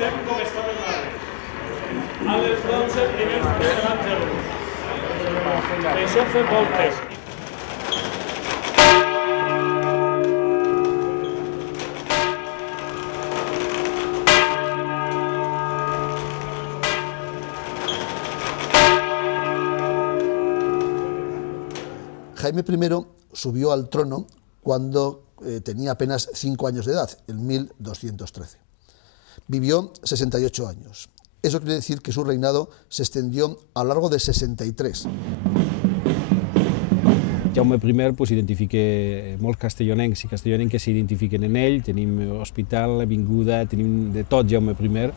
estem com estàvem ara. A les 12 primer farem l'Àngelus. Això fem voltes. Jaime I subió al trono cuando tenía apenas 5 años de edad, en 1213. Vivió 68 años. Eso quiere decir que su reinado se extendió a lo largo de 63. Jaume I identifica molts castellonencs i castellonenques s'identifiquen en ell, tenim hospital, avinguda, tenim de tot Jaume I,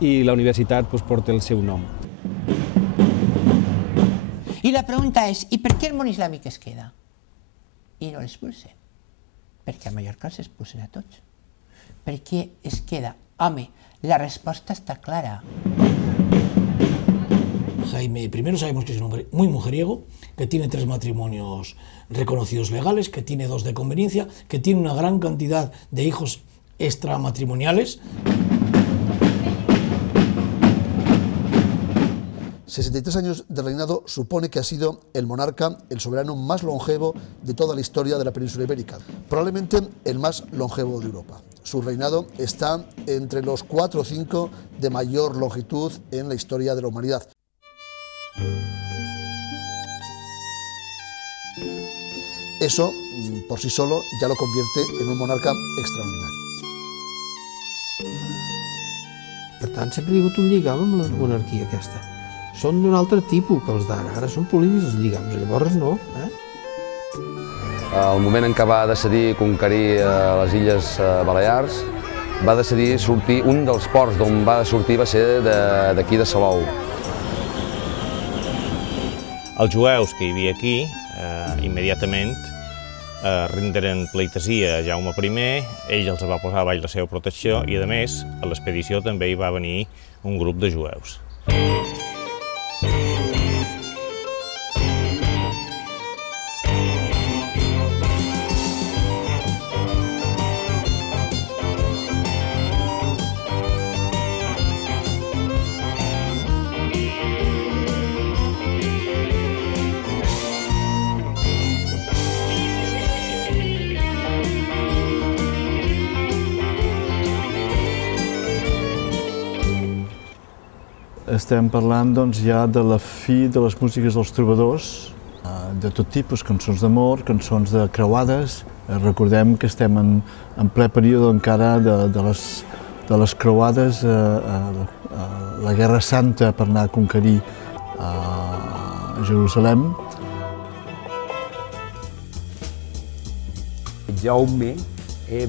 i la universitat porta el seu nom. I la pregunta és, i per què el món islàmic es queda? I no l'expulsen. Perquè a Mallorca els expulsen a tots. Per què es queda? Home, la respuesta está clara. Jaime I sabemos que es un hombre muy mujeriego, que tiene 3 matrimonios reconocidos legales, que tiene 2 de conveniencia, que tiene una gran cantidad de hijos extramatrimoniales. 63 años de reinado supone que ha sido el monarca, el soberano más longevo de toda la historia de la península ibérica, probablemente el más longevo de Europa. Su reinado está entre los 4 o 5 de mayor longitud en la historia de la humanidad. Eso, por sí solo, ya lo convierte en un monarca extraordinario. Per tant, sempre hi ha hagut un lligam amb la monarquia aquesta. Són d'un altre tipus que els d'ara, ara són polítics els lligams, llavors no. Al moment en què va decidir conquerir les Illes Balears, va decidir sortir, un dels ports d'on va sortir va ser d'aquí de Salou. Els jueus que hi havia aquí, immediatament, renderen pleitesia a Jaume I, ell els va posar baix la seva protecció i, a més, a l'expedició també hi va venir un grup de jueus. Estem parlant ja de la fi de les músiques dels trobadors, de tot tipus, cançons d'amor, cançons de creuades. Recordem que estem en ple període encara de les creuades, la Guerra Santa per anar a conquerir Jerusalem. Jaume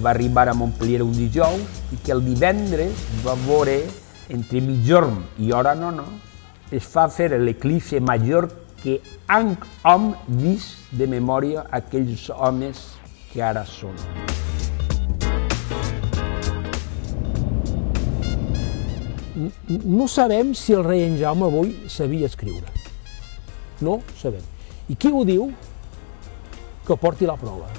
va arribar a Montpellier un dijous i que el divendres va veure entre migjorn i hora nona es fa fer l'eclipse major que han hom vist de memòria aquells homes que ara són. No sabem si el rei en Jaume avui sabia escriure. No sabem. I qui ho diu? Que porti la prova.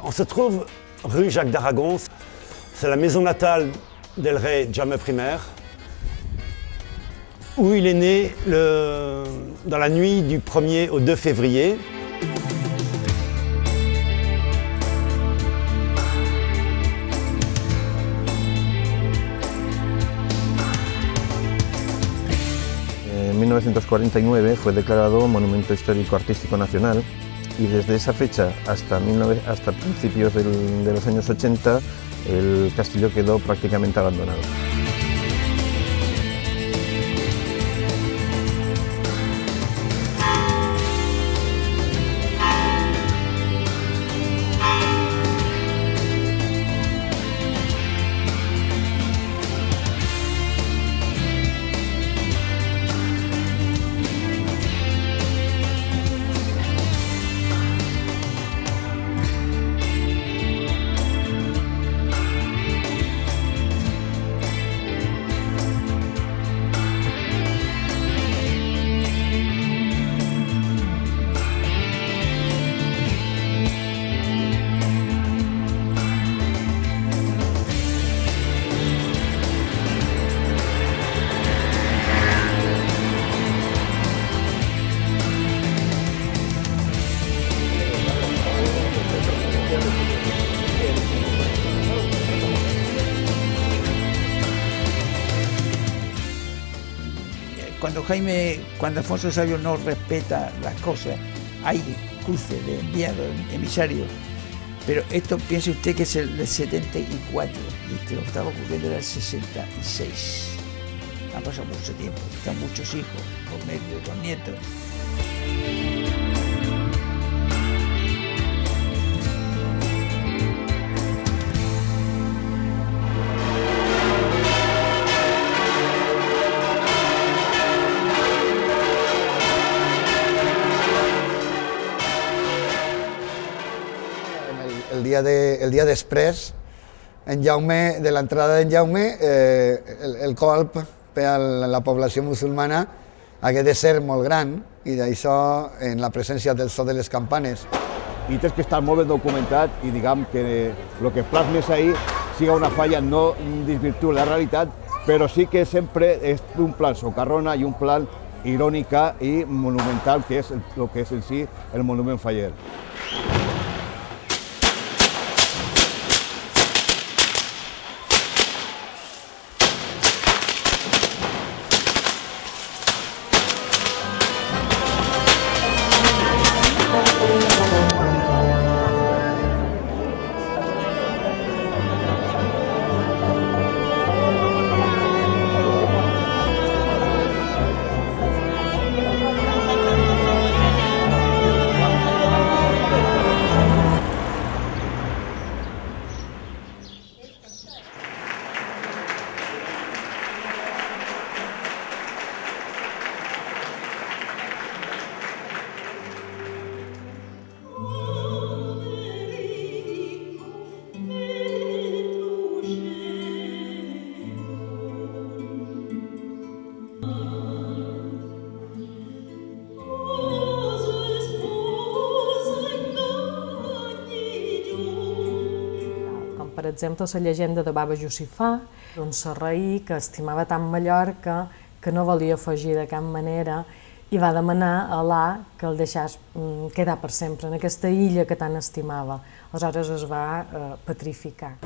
On se trouve rue Jacques d'Aragon, c'est la maison natale del rey Jaume I, où il est né dans la nuit du 1er au 2 février. En 1949 fue declarado Monumento Histórico Artístico Nacional y desde esa fecha hasta principios de los años 80 el castillo quedó prácticamente abandonado. cuando Alfonso Sabio no respeta las cosas, hay cruce de enviados, emisarios. Pero esto, piense usted que es el del 74 y lo que estaba ocurriendo era el 66. Ha pasado mucho tiempo, están muchos hijos por medio, con nietos. El dia després, de l'entrada d'en Jaume, el colp per a la població musulmana hagué de ser molt gran i d'això en la presència del so de les campanes. I tens que estar molt ben documentat i diguem que el que plasmes ahir siga una falla, no desvirtua la realitat, però sí que sempre és un plan socarrona i un plan irònica i monumental, que és el que és en si el monument faller. Per exemple, la llegenda de Baba Jussifà, un sarraí que estimava tant Mallorca que no volia fugir de cap manera i va demanar a Allà que el deixés quedar per sempre en aquesta illa que tant estimava. Aleshores es va petrificar.